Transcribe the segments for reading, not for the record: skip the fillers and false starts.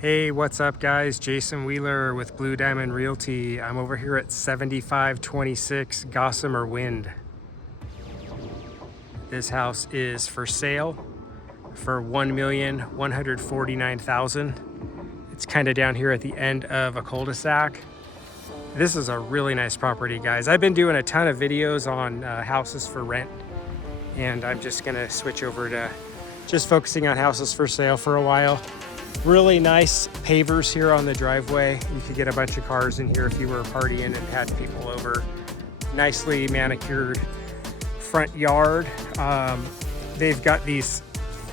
Hey, what's up guys? Jason Wheeler with Blue Diamond Realty. I'm over here at 7526 Gossamer Wind. This house is for sale for $1,149,000. It's kind of down here at the end of a cul-de-sac. This is a really nice property, guys. I've been doing a ton of videos on houses for rent, and I'm just gonna switch over to just focusing on houses for sale for a while. Really nice pavers here on the driveway. You could get a bunch of cars in here if you were partying and had people over. Nicely manicured front yard. They've got these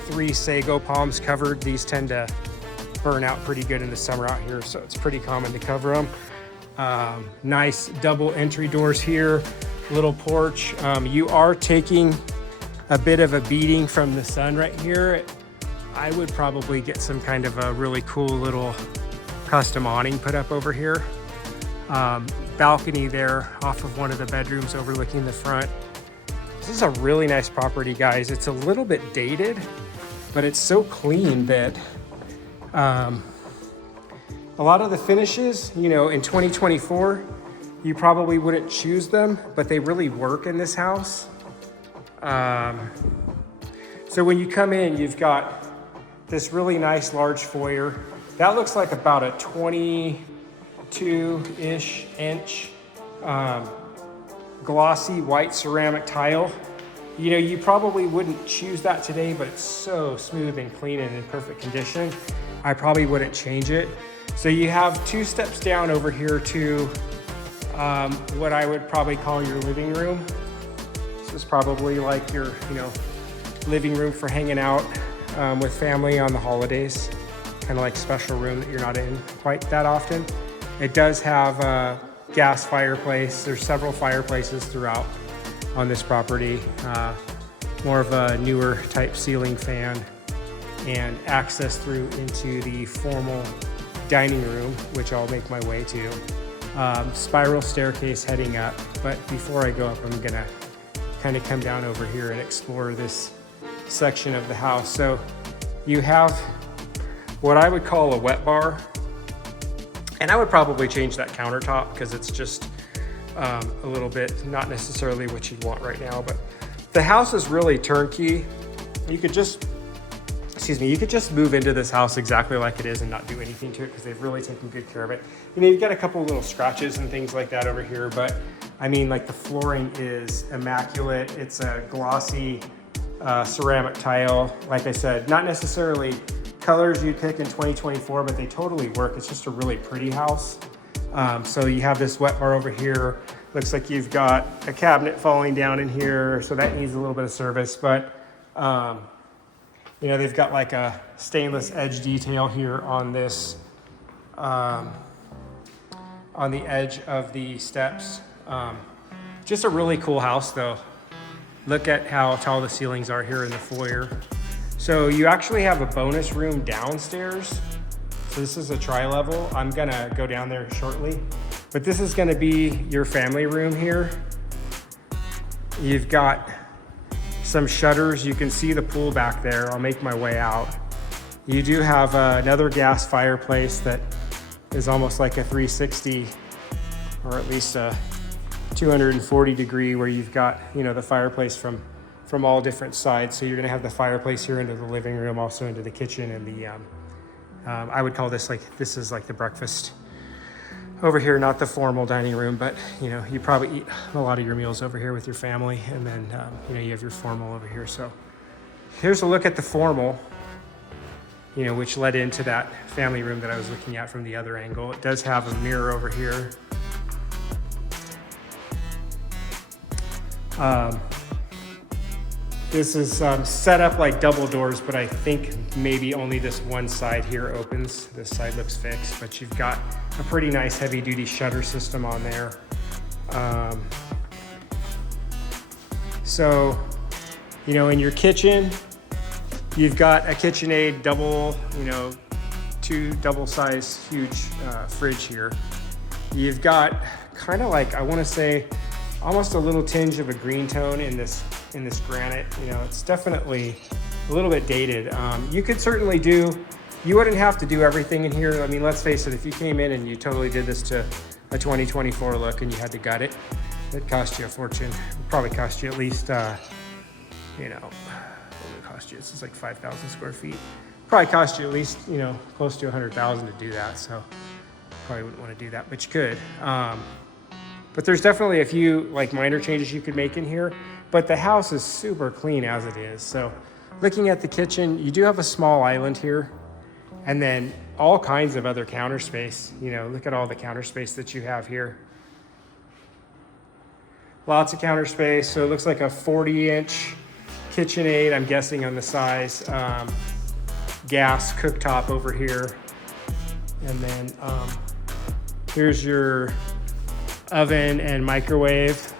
3 sago palms covered. These tend to burn out pretty good in the summer out here, so it's pretty common to cover them. Nice double entry doors here, little porch. You are taking a bit of a beating from the sun right here. I would probably get some kind of a really cool little custom awning put up over here. Balcony there off of one of the bedrooms overlooking the front. This is a really nice property, guys. It's a little bit dated, but it's so clean that a lot of the finishes, you know, in 2024, you probably wouldn't choose them, but they really work in this house. So when you come in, you've got this really nice large foyer. That looks like about a 22-ish inch glossy white ceramic tile. You know, you probably wouldn't choose that today, but it's so smooth and clean and in perfect condition. I probably wouldn't change it. So you have 2 steps down over here to what I would probably call your living room. This is probably like your, living room for hanging out with family on the holidays, kind of like special room that you're not in quite that often. It does have a gas fireplace. There's several fireplaces throughout on this property. More of a newer type ceiling fan, and access through into the formal dining room, which I'll make my way to. Spiral staircase heading up, but before I go up, I'm gonna kind of come down over here and explore this section of the house. So you have what I would call a wet bar, and I would probably change that countertop because it's just a little bit not necessarily what you'd want right now. But the house is really turnkey. You could just move into this house exactly like it is and not do anything to it because they've really taken good care of it. You've got a couple little scratches and things like that over here, but I mean, like, the flooring is immaculate. It's a glossy ceramic tile. Like I said, not necessarily colors you'd pick in 2024, but they totally work. It's just a really pretty house. So you have this wet bar over here. Looks like you've got a cabinet falling down in here, so that needs a little bit of service, but they've got like a stainless edge detail here on this, on the edge of the steps. Just a really cool house though. Look at how tall the ceilings are here in the foyer. So you actually have a bonus room downstairs. So this is a tri-level. I'm gonna go down there shortly, but this is gonna be your family room here. You've got some shutters. You can see the pool back there. I'll make my way out. You do have another gas fireplace that is almost like a 360, or at least a 240 degree, where you've got, the fireplace from all different sides. So you're gonna have the fireplace here into the living room, also into the kitchen, and the, I would call this this is like the breakfast over here, not the formal dining room, but you probably eat a lot of your meals over here with your family, and then you have your formal over here. So here's a look at the formal, which led into that family room that I was looking at from the other angle. It does have a mirror over here. This is set up like double doors, but I think maybe only this one side here opens. This side looks fixed, but you've got a pretty nice heavy duty shutter system on there. So, in your kitchen, you've got a KitchenAid double, 2 double size huge fridge here. You've got kind of like, I want to say, almost a little tinge of a green tone in this granite. It's definitely a little bit dated. You could certainly do You wouldn't have to do everything in here. I mean, let's face it, if you came in and you totally did this to a 2024 look and you had to gut it, it'd cost you a fortune. It'd probably cost you at least, you know, what would it cost you? This is like 5,000 square feet. Probably cost you at least, you know, close to 100,000 to do that. So probably wouldn't want to do that, but you could. But there's definitely a few like minor changes you could make in here, but the house is super clean as it is. So looking at the kitchen, you do have a small island here, and then all kinds of other counter space. You know, look at all the counter space that you have here. Lots of counter space. So it looks like a 40-inch KitchenAid, I'm guessing on the size. Gas cooktop over here. And then here's your oven and microwave.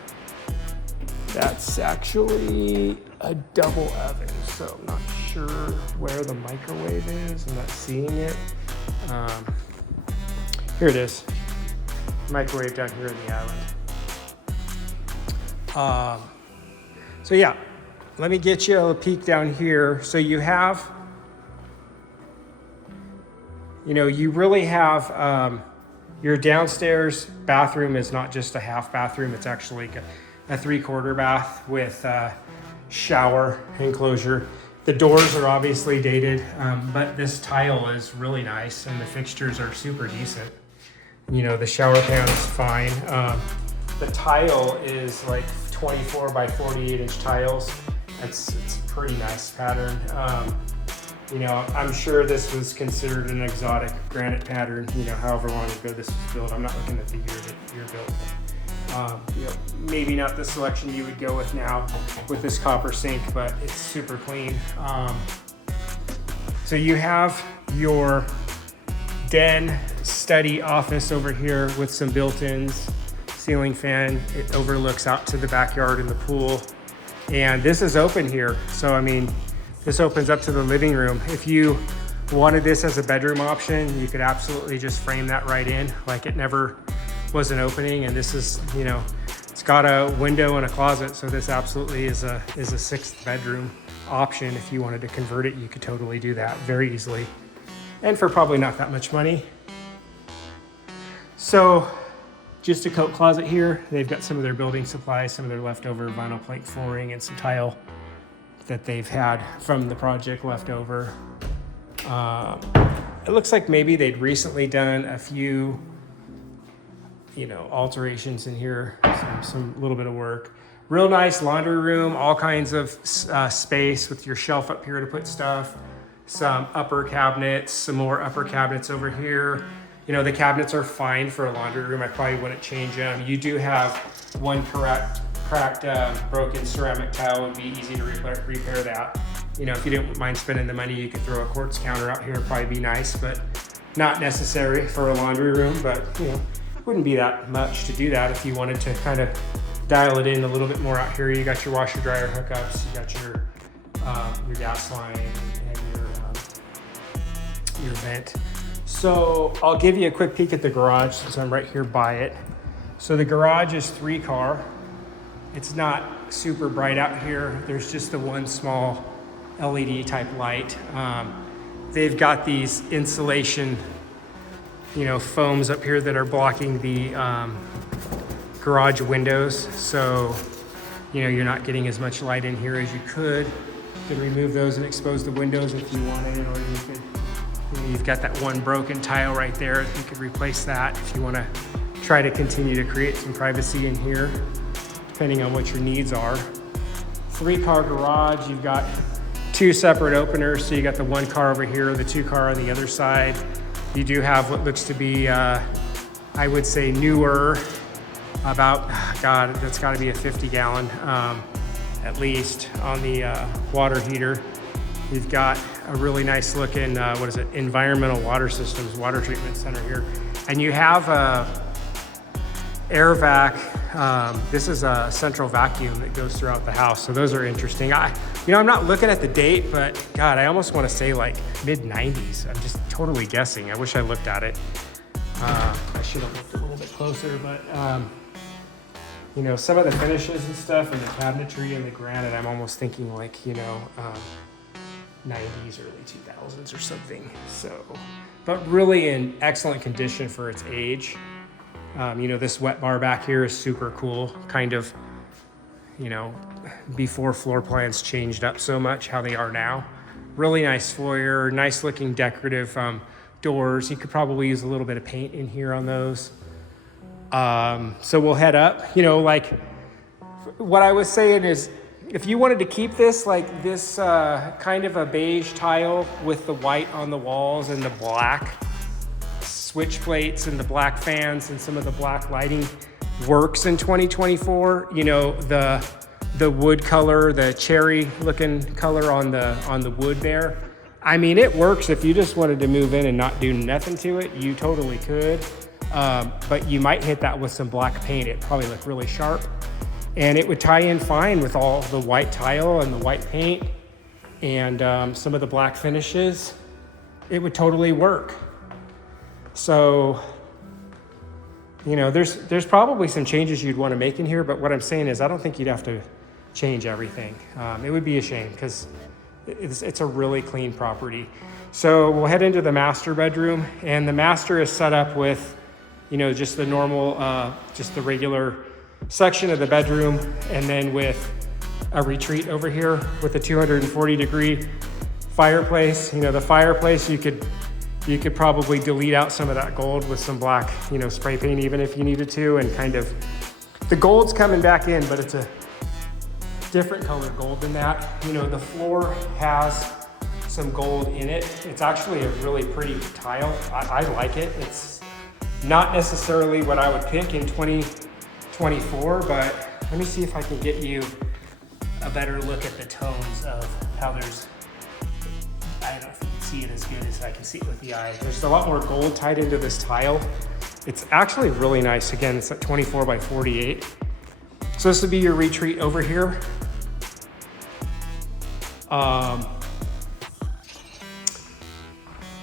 That's actually a double oven, so I'm not sure where the microwave is. I'm not seeing it. Here it is. Microwave down here in the island. So yeah, let me get you a peek down here. So you have, you know, you really have your downstairs bathroom is not just a half bathroom. It's actually a 3/4 bath with shower enclosure. The doors are obviously dated, but this tile is really nice and the fixtures are super decent. You know, the shower pan is fine. The tile is like 24 by 48 inch tiles. It's a pretty nice pattern. You know, I'm sure this was considered an exotic granite pattern, you know, however long ago this was built. I'm not looking at the year that you're built. You know, maybe not the selection you would go with now with this copper sink, but it's super clean. So you have your den, study, office over here with some built-ins, ceiling fan. It overlooks out to the backyard and the pool. And this is open here. So, I mean, this opens up to the living room. If you wanted this as a bedroom option, you could absolutely just frame that right in like it never was an opening. And this is, you know, it's got a window and a closet. So this absolutely is a 6th bedroom option. If you wanted to convert it, you could totally do that very easily. And for probably not that much money. So just a coat closet here. They've got some of their building supplies, some of their leftover vinyl plank flooring and some tile that they've had from the project left over. It looks like maybe they'd recently done a few, you know, alterations in here, some little bit of work. Real nice laundry room, all kinds of space with your shelf up here to put stuff, some upper cabinets, some more upper cabinets over here. You know, the cabinets are fine for a laundry room. I probably wouldn't change them. You do have one cracked broken ceramic tile. Would be easy to repair that. You know, if you didn't mind spending the money, you could throw a quartz counter out here. Probably be nice, but not necessary for a laundry room. But you know, wouldn't be that much to do that if you wanted to kind of dial it in a little bit more out here. You got your washer dryer hookups. You got your gas line and your vent. So I'll give you a quick peek at the garage since I'm right here by it. So the garage is 3-car. It's not super bright out here. There's just the one small LED type light. They've got these insulation, you know, foams up here that are blocking the garage windows. So, you know, you're not getting as much light in here as you could. You can remove those and expose the windows if you wanted, or you could, you know, you've got that one broken tile right there. You could replace that if you want to try to continue to create some privacy in here, depending on what your needs are. 3-car garage, you've got 2 separate openers. So you got the 1-car over here, the 2-car on the other side. You do have what looks to be, I would say newer, about, God, that's gotta be a 50-gallon at least on the water heater. You've got a really nice looking, what is it, environmental water systems, water treatment center here. And you have air vac. This is a central vacuum that goes throughout the house. So those are interesting. You know, I'm not looking at the date, but God, I almost want to say like mid-90s. I'm just totally guessing. I wish I looked at it. I should have looked a little bit closer, but you know, some of the finishes and stuff and the cabinetry and the granite, I'm almost thinking like, you know, 90s, early 2000s or something. So, but really in excellent condition for its age. You know, this wet bar back here is super cool, kind of, you know, before floor plans changed up so much how they are now. Really nice foyer, nice looking decorative doors. You could probably use a little bit of paint in here on those. So we'll head up. You know, like what I was saying is, if you wanted to keep this like this kind of a beige tile with the white on the walls and the black switch plates and the black fans and some of the black lighting works in 2024, you know, the wood color, the cherry looking color on the wood there. I mean, it works. If you just wanted to move in and not do nothing to it, you totally could. But you might hit that with some black paint. It probably look really sharp. And it would tie in fine with all the white tile and the white paint and some of the black finishes. It would totally work. So, you know, there's probably some changes you'd want to make in here, but what I'm saying is I don't think you'd have to change everything. It would be a shame because it's a really clean property. So we'll head into the master bedroom, and the master is set up with, you know, just the normal, just the regular section of the bedroom, and then with a retreat over here with a 240-degree fireplace. You know, the fireplace, you could probably delete out some of that gold with some black, you know, spray paint even if you needed to, and kind of, the gold's coming back in, but it's a different color gold than that. You know, the floor has some gold in it. It's actually a really pretty tile. I like it. It's not necessarily what I would pick in 2024, but let me see if I can get you a better look at the tones of how there's, I don't know if you can see it as good as I can see it with the eye. There's a lot more gold tied into this tile. It's actually really nice. Again, it's at 24 by 48. So this would be your retreat over here.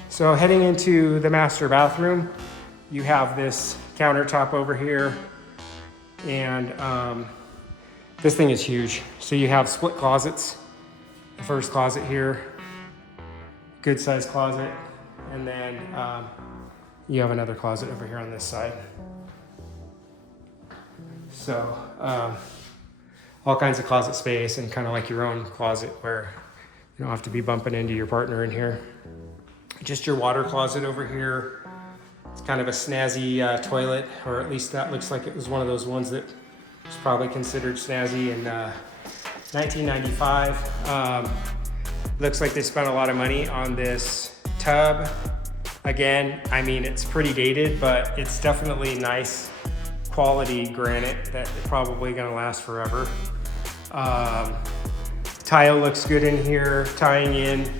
So heading into the master bathroom, you have this countertop over here, and this thing is huge. So you have split closets. The first closet here, good sized closet, and then you have another closet over here on this side. So all kinds of closet space, and kind of like your own closet where you don't have to be bumping into your partner in here. Just your water closet over here. It's kind of a snazzy toilet, or at least that looks like it was one of those ones that was probably considered snazzy in 1995. Looks like they spent a lot of money on this tub. Again, I mean, it's pretty dated, but it's definitely nice quality granite that probably gonna last forever. Tile looks good in here, tying in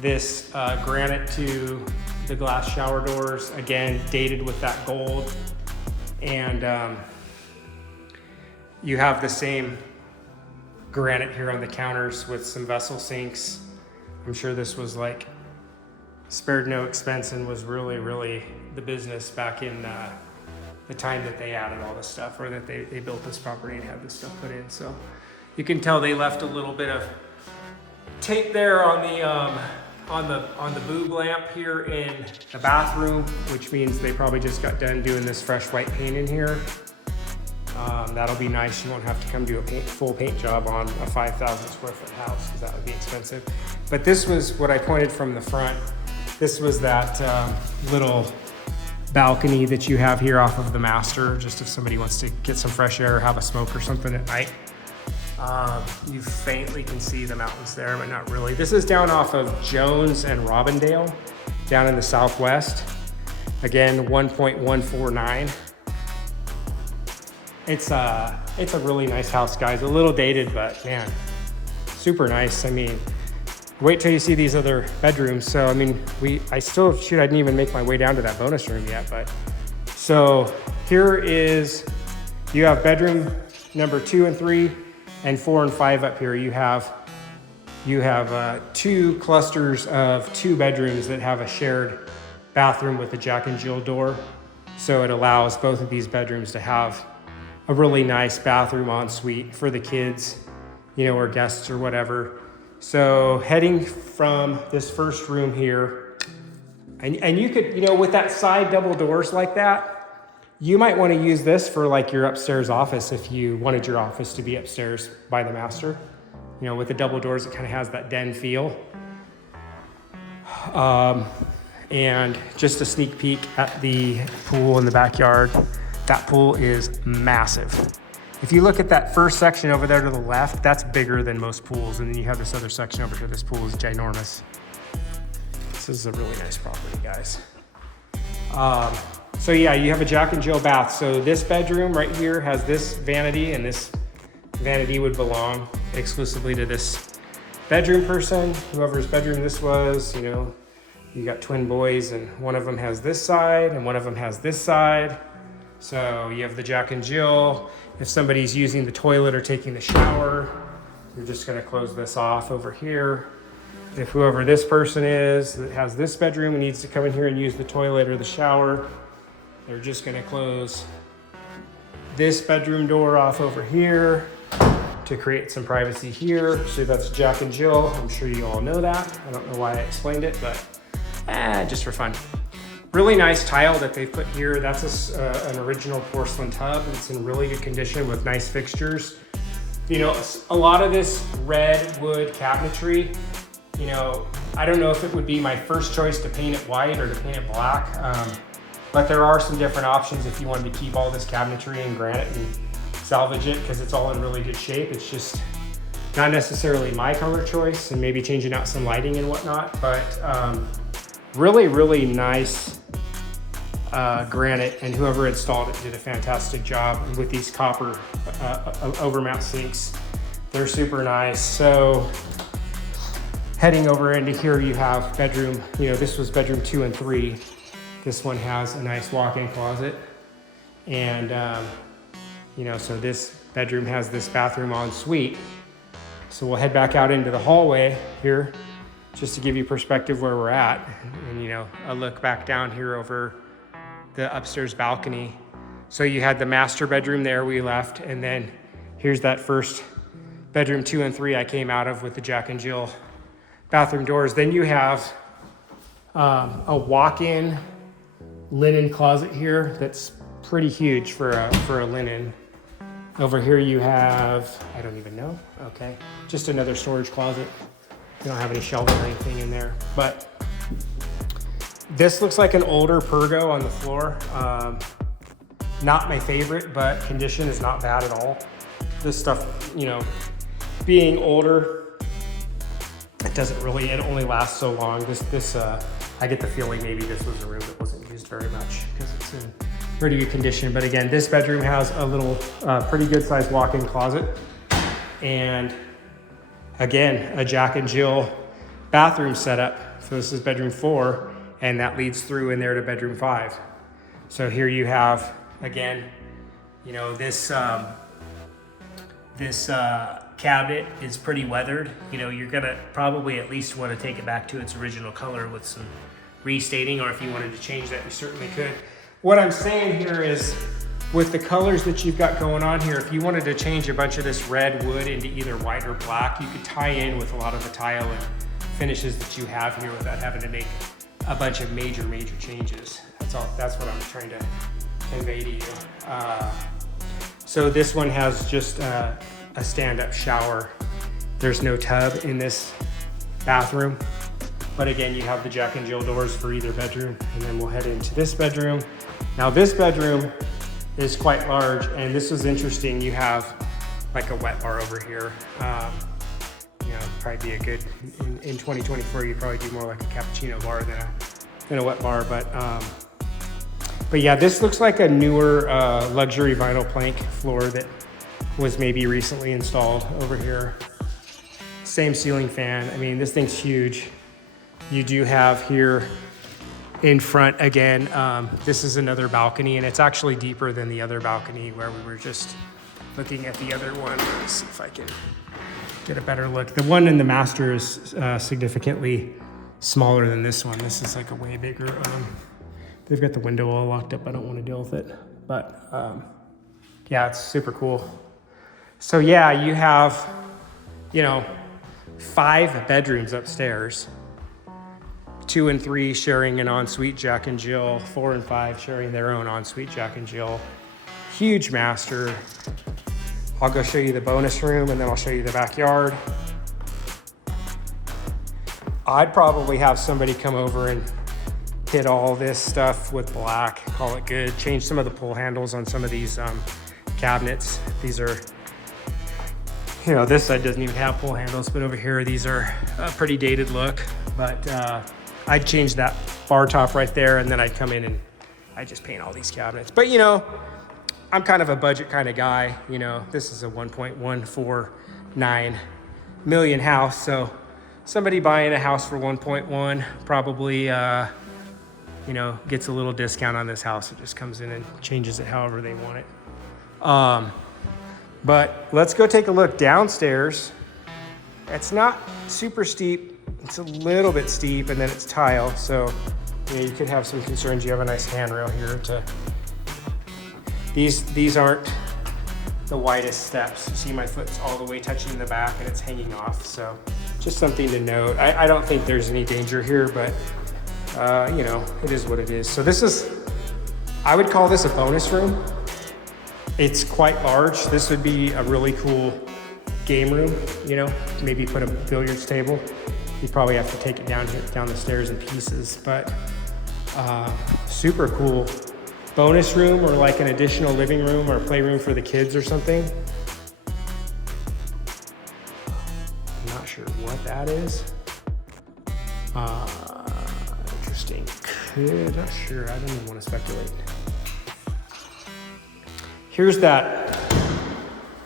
this granite to the glass shower doors. Again, dated with that gold. And you have the same granite here on the counters with some vessel sinks. I'm sure this was like spared no expense and was really, really the business back in the time that they added all this stuff, or that they built this property and had this stuff put in. So you can tell they left a little bit of tape there on the boob lamp here in the bathroom, which means they probably just got done doing this fresh white paint in here. That'll be nice. You won't have to come do a full paint job on a 5,000 square foot house, because that would be expensive. But this was what I pointed from the front. This was that little balcony that you have here off of the master, just if somebody wants to get some fresh air or have a smoke or something at night. You faintly can see the mountains there, but not really. This is down off of Jones and Robindale, down in the southwest. Again, 1.149. It's a really nice house, guys. A little dated, but man, super nice. I mean, wait till you see these other bedrooms. So, I mean, I didn't even make my way down to that bonus room yet, but. So here is, you have bedroom number 2 and 3 and 4 and 5 up here. You have 2 clusters of 2 bedrooms that have a shared bathroom with a Jack and Jill door. So it allows both of these bedrooms to have a really nice bathroom ensuite for the kids, you know, or guests or whatever. So heading from this first room here, and you could, you know, with that side double doors like that, you might want to use this for like your upstairs office if you wanted your office to be upstairs by the master. You know, with the double doors, it kind of has that den feel. And just a sneak peek at the pool in the backyard. That pool is massive. If you look at that first section over there to the left, that's bigger than most pools. And then you have this other section over here. This pool is ginormous. This is a really nice property, guys. So yeah, you have a Jack and Jill bath. So this bedroom right here has this vanity, and this vanity would belong exclusively to this bedroom person, whoever's bedroom this was. You know, you got twin boys, and one of them has this side and one of them has this side. So you have the Jack and Jill. If somebody's using the toilet or taking the shower, you're just gonna close this off over here. If whoever this person is that has this bedroom and needs to come in here and use the toilet or the shower, they're just gonna close this bedroom door off over here to create some privacy here. So that's Jack and Jill. I'm sure you all know that. I don't know why I explained it, but just for fun. Really nice tile that they've put here. That's an original porcelain tub. It's in really good condition with nice fixtures. You know, a lot of this red wood cabinetry, you know, I don't know if it would be my first choice to paint it white or to paint it black, but there are some different options if you wanted to keep all this cabinetry in granite and salvage it, because it's all in really good shape. It's just not necessarily my color choice, and maybe changing out some lighting and whatnot, but really, really nice granite, and whoever installed it did a fantastic job with these copper overmount sinks. They're super nice. So heading over into here, you have bedroom, you know, this was bedroom 2 and 3. This one has a nice walk-in closet. And, you know, so this bedroom has this bathroom ensuite. So we'll head back out into the hallway here, just to give you perspective where we're at. And, you know, a look back down here over the upstairs balcony. So you had the master bedroom there we left, and then here's that first bedroom 2 and 3 I came out of with the Jack and Jill bathroom doors. Then you have a walk-in linen closet here that's pretty huge for a linen. Over here you have, I don't even know, okay, just another storage closet. You don't have any shelving or anything in there, but this looks like an older Pergo on the floor. Not my favorite, but condition is not bad at all. This stuff, you know, being older, it only lasts so long. I get the feeling maybe this was a room that wasn't used very much because it's in pretty good condition. But again, this bedroom has a little, pretty good sized walk-in closet. And again, a Jack and Jill bathroom setup. So this is bedroom 4, and that leads through in there to bedroom 5. So here you have, again, you know, this cabinet is pretty weathered. You know, you're gonna probably at least want to take it back to its original color with some restaining, or if you wanted to change that, you certainly could. What I'm saying here is, with the colors that you've got going on here, if you wanted to change a bunch of this red wood into either white or black, you could tie in with a lot of the tile and finishes that you have here without having to make a bunch of major changes. That's what I'm trying to convey to you. So this one has just a stand-up shower. There's no tub in this bathroom, but again, you have the Jack and Jill doors for either bedroom. And then we'll head into this bedroom. Now this bedroom is quite large, and this was interesting. You have like a wet bar over here. You know, probably be a good, in 2024, you probably do more like a cappuccino bar than a wet bar, but yeah, this looks like a newer luxury vinyl plank floor that was maybe recently installed over here. Same ceiling fan. I mean, this thing's huge. You do have here in front, again, this is another balcony, and it's actually deeper than the other balcony where we were just looking at the other one. Let's see if I can get a better look. The one in the master is significantly smaller than this one. This is like a way bigger. They've got the window all locked up. I don't want to deal with it, but yeah, it's super cool. So yeah, you have, you know, 5 bedrooms upstairs. 2 and 3 sharing an ensuite Jack and Jill. 4 and 5 sharing their own ensuite Jack and Jill. Huge master. I'll go show you the bonus room and then I'll show you the backyard. I'd probably have somebody come over and hit all this stuff with black, call it good. Change some of the pull handles on some of these cabinets. These are, you know, this side doesn't even have pull handles, but over here, these are a pretty dated look. But I'd change that bar top right there and then I'd come in and I'd just paint all these cabinets. But you know, I'm kind of a budget kind of guy. You know, this is a 1.149 million house. So somebody buying a house for 1.1 probably, you know, gets a little discount on this house. It just comes in and changes it however they want it. But let's go take a look downstairs. It's not super steep. It's a little bit steep and then it's tile. So you know, you could have some concerns. You have a nice handrail here to, these aren't the widest steps. You see my foot's all the way touching the back and it's hanging off. So just something to note. I don't think there's any danger here, but you know, it is what it is. So this is, I would call this a bonus room. It's quite large. This would be a really cool game room, you know, maybe put a billiards table. You'd probably have to take it down the stairs in pieces, but super cool bonus room or like an additional living room or playroom for the kids or something. I'm not sure what that is. Interesting. Not sure. I don't even want to speculate. Here's that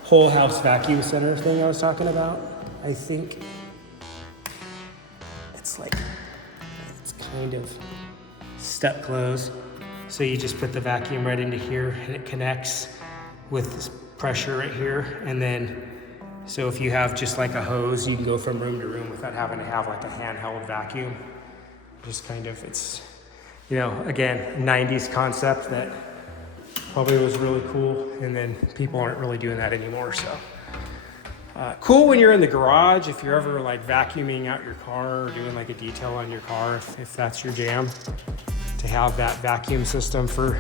whole house vacuum center thing I was talking about. I think it's like, it's kind of step close. So you just put the vacuum right into here and it connects with this pressure right here. And then, so if you have just like a hose, you can go from room to room without having to have like a handheld vacuum. Just kind of, it's, you know, again, 90s concept that probably was really cool. And then people aren't really doing that anymore. So cool when you're in the garage, if you're ever like vacuuming out your car or doing like a detail on your car, if that's your jam, to have that vacuum system for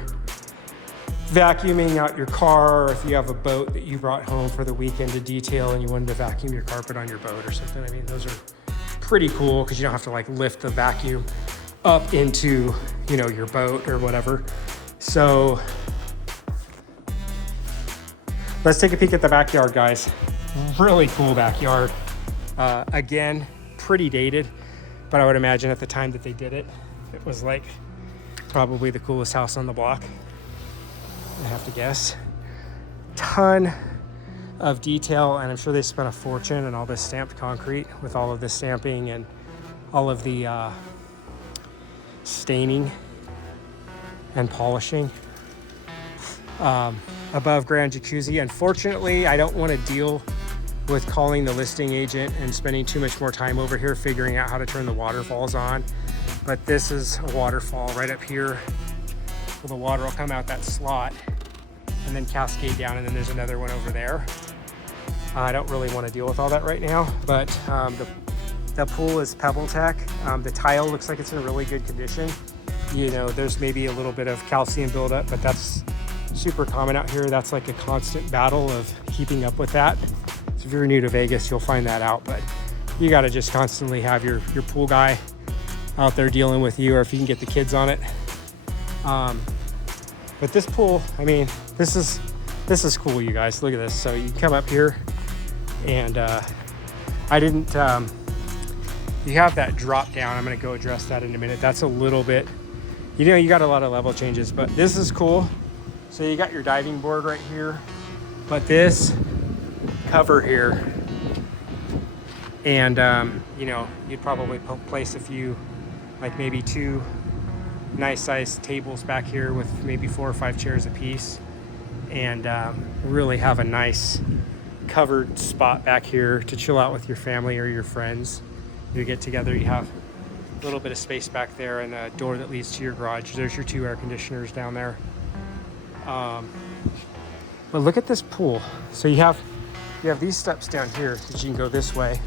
vacuuming out your car, or if you have a boat that you brought home for the weekend to detail and you wanted to vacuum your carpet on your boat or something. I mean, those are pretty cool because you don't have to like lift the vacuum up into, you know, your boat or whatever. So let's take a peek at the backyard, guys. Really cool backyard. Again, pretty dated, but I would imagine at the time that they did it, it was like probably the coolest house on the block, I have to guess. Ton of detail, and I'm sure they spent a fortune on all this stamped concrete with all of this stamping and all of the staining and polishing. Above ground jacuzzi. Unfortunately, I don't want to deal with calling the listing agent and spending too much more time over here figuring out how to turn the waterfalls on. But this is a waterfall right up here. Well, the water will come out that slot and then cascade down, and then there's another one over there. I don't really want to deal with all that right now, but the pool is Pebble Tech. The tile looks like it's in really good condition. You know, there's maybe a little bit of calcium buildup, but that's super common out here. That's like a constant battle of keeping up with that. So if you're new to Vegas, you'll find that out, but you got to just constantly have your pool guy out there dealing with you, or if you can get the kids on it. But this pool, I mean, this is cool, you guys. Look at this. So you can come up here and I didn't, you have that drop down. I'm going to go address that in a minute. That's a little bit, you know, you got a lot of level changes, but this is cool. So you got your diving board right here, but this cover here, and you know, you'd probably place a few, like maybe 2 nice sized tables back here with maybe 4 or 5 chairs a piece, and really have a nice covered spot back here to chill out with your family or your friends. You get together, you have a little bit of space back there and a door that leads to your garage. There's your 2 air conditioners down there. But look at this pool. So you have these steps down here that you can go this way,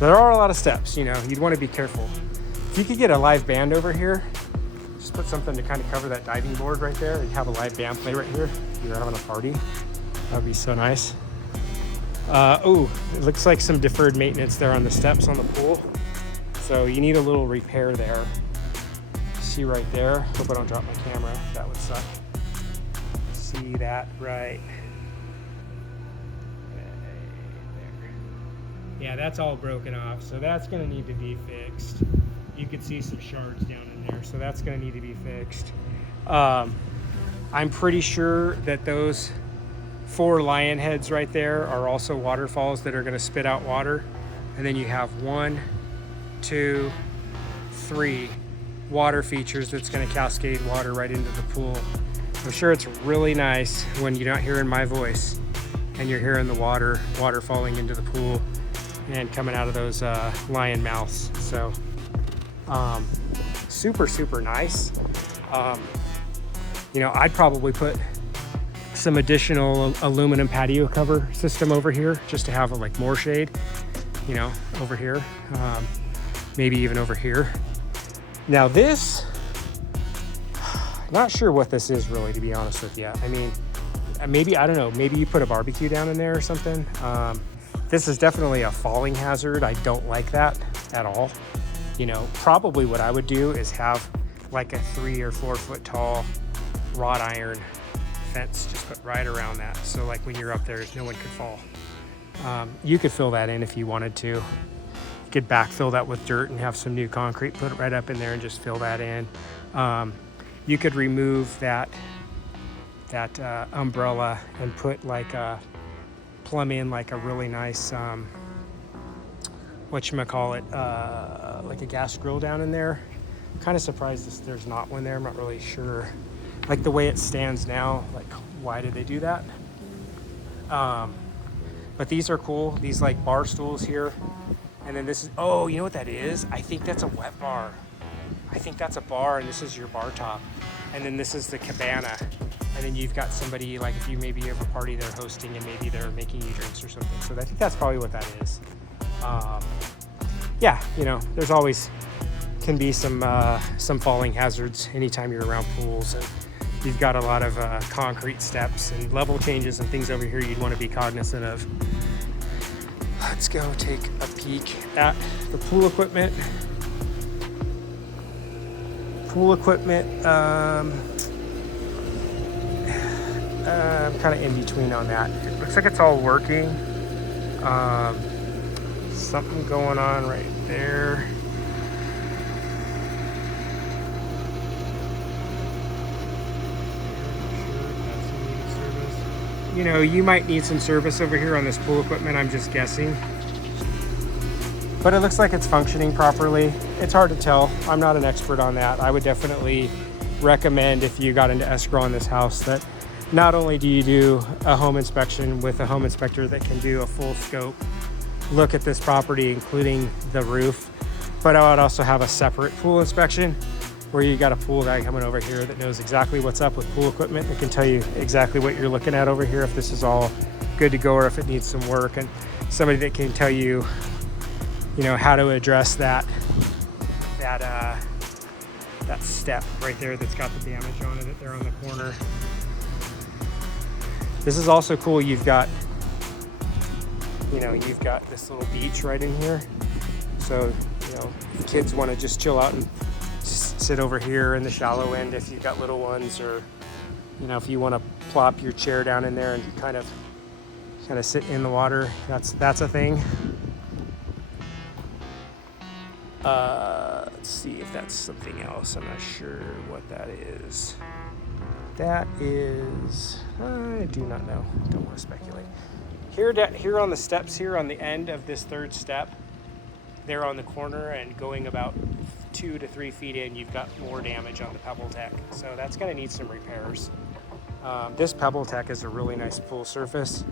There are a lot of steps, you know, you'd want to be careful. If you could get a live band over here, just put something to kind of cover that diving board right there and have a live band play right here. You're having a party. That would be so nice. Oh, it looks like some deferred maintenance there on the steps on the pool. So you need a little repair there. See right there. Hope I don't drop my camera. That would suck. See that right there. Yeah, that's all broken off. So that's going to need to be fixed. You could see some shards down in there. So that's going to need to be fixed. I'm pretty sure that those 4 lion heads right there are also waterfalls that are going to spit out water. And then you have 1, 2, 3 water features that's going to cascade water right into the pool. I'm sure it's really nice when you're not hearing my voice and you're hearing the water falling into the pool and coming out of those lion mouths. So super nice. You know, I'd probably put some additional aluminum patio cover system over here just to have like more shade, you know, over here, maybe even over here. Now this, not sure what this is really, to be honest with you. I mean, maybe, I don't know, maybe you put a barbecue down in there or something. This is definitely a falling hazard. I don't like that at all. You know, probably what I would do is have like a 3 or 4 foot tall wrought iron fence just put right around that. So like when you're up there, no one could fall. You could fill that in if you wanted to. You could backfill that with dirt and have some new concrete, put it right up in there and just fill that in. You could remove that umbrella and put like plumb in like a really nice whatchamacallit, like a gas grill down in there. I'm kind of surprised there's not one there. I'm not really sure. Like the way it stands now, like why did they do that? But these are cool. These like bar stools here. And then this is, oh, you know what that is? I think that's a wet bar. I think that's a bar and this is your bar top. And then this is the cabana. And then you've got somebody, like if you maybe have a party they're hosting and maybe they're making you drinks or something. So I think that's probably what that is. Yeah, you know, there's always can be some falling hazards anytime you're around pools. And you've got a lot of concrete steps and level changes and things over here you'd want to be cognizant of. Let's go take a peek at the pool equipment. I'm kind of in between on that. It looks like it's all working. Something going on right there. You know, you might need some service over here on this pool equipment, I'm just guessing. But it looks like it's functioning properly. It's hard to tell. I'm not an expert on that. I would definitely recommend, if you got into escrow on this house, that not only do you do a home inspection with a home inspector that can do a full scope look at this property, including the roof, but I would also have a separate pool inspection where you got a pool guy coming over here that knows exactly what's up with pool equipment and can tell you exactly what you're looking at over here, if this is all good to go or if it needs some work, and somebody that can tell you, you know, how to address that step right there that's got the damage on it there on the corner. This is also cool. You've got this little beach right in here. So, you know, if kids want to just chill out and just sit over here in the shallow end if you've got little ones, or, you know, if you want to plop your chair down in there and kind of sit in the water, that's a thing. Let's see if that's something else. I'm not sure what that is. That is, I do not know. Don't want to speculate. Here on the steps here on the end of this third step, there on the corner and going about 2 to 3 feet in, you've got more damage on the pebble tech. So that's going to need some repairs. This pebble tech is a really nice pool surface.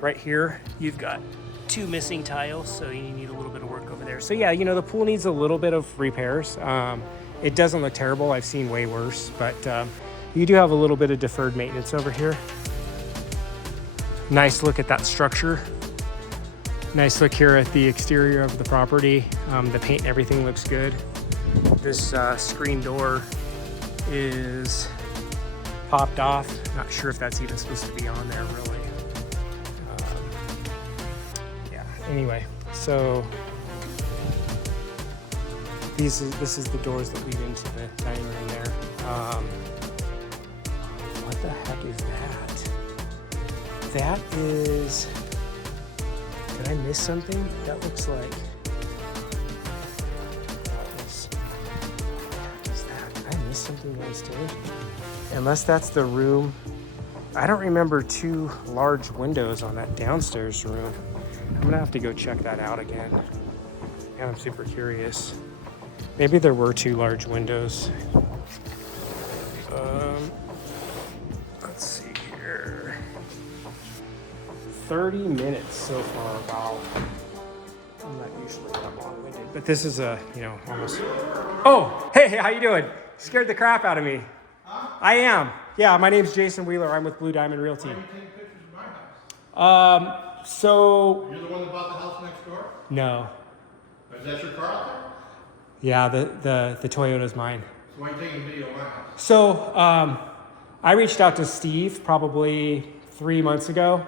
Right here, you've got 2 missing tiles, so you need a little bit of work over there. So yeah, you know, the pool needs a little bit of repairs. It doesn't look terrible. I've seen way worse, but you do have a little bit of deferred maintenance over here. Nice look at that structure. Nice look here at the exterior of the property. The paint and everything looks good. This screen door is popped off. Not sure if that's even supposed to be on there really. Yeah, anyway, so this is the doors that lead into the dining room there. What the heck is that? That is, did I miss something? That looks like, did I miss something downstairs? Unless that's the room. I don't remember two large windows on that downstairs room. I'm gonna have to go check that out again. And I'm super curious. Maybe there were two large windows. Let's see here. 30 minutes so far about. I'm not usually that long-winded, but this is a, almost. Oh, hey, how you doing? Scared the crap out of me. Huh? I am. Yeah, my name's Jason Wheeler. I'm with Blue Diamond Realty. Why are you taking pictures of my house? So. You're the one that bought the house next door? No. Is that your car out there? Yeah, the Toyota's mine. So why are you taking a video of my house? So I reached out to Steve probably 4 months ago.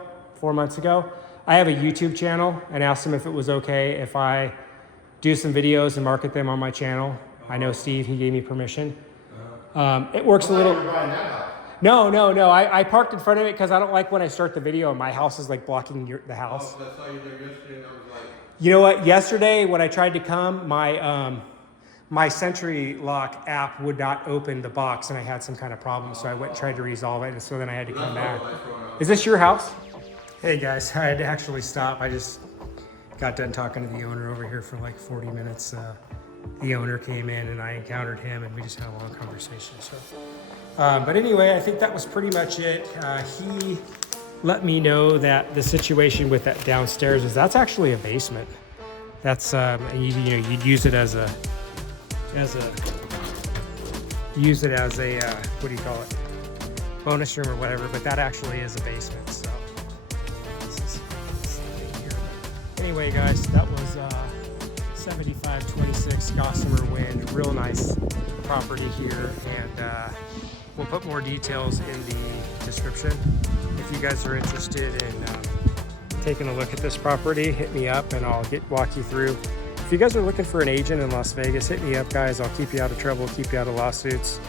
I have a YouTube channel and asked him if it was okay if I do some videos and market them on my channel. I know Steve, he gave me permission. It works a little. No. I parked in front of it because I don't like when I start the video and my house is like blocking the house. Oh, that's how you did yesterday. That was like. You know what? Yesterday when I tried to come, my Sentry Lock app would not open the box and I had some kind of problem. So I went and tried to resolve it. And so then I had to come back. Is this your house? Hey guys, I had to actually stop. I just got done talking to the owner over here for like 40 minutes. The owner came in and I encountered him and we just had a long conversation. So, but anyway, I think that was pretty much it. He let me know that the situation with that downstairs is that's actually a basement. That's you'd use it as a what do you call it? Bonus room or whatever, but that actually is a basement. So this is here. Anyway, guys, that was 7526 Gossamer Wind. Real nice property here, and we'll put more details in the description. If you guys are interested in taking a look at this property, hit me up and I'll walk you through. If you guys are looking for an agent in Las Vegas, hit me up, guys. I'll keep you out of trouble, keep you out of lawsuits.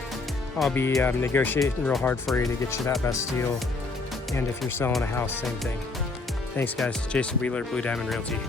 I'll be negotiating real hard for you to get you that best deal. And if you're selling a house, same thing. Thanks, guys. Jason Wheeler, Blue Diamond Realty.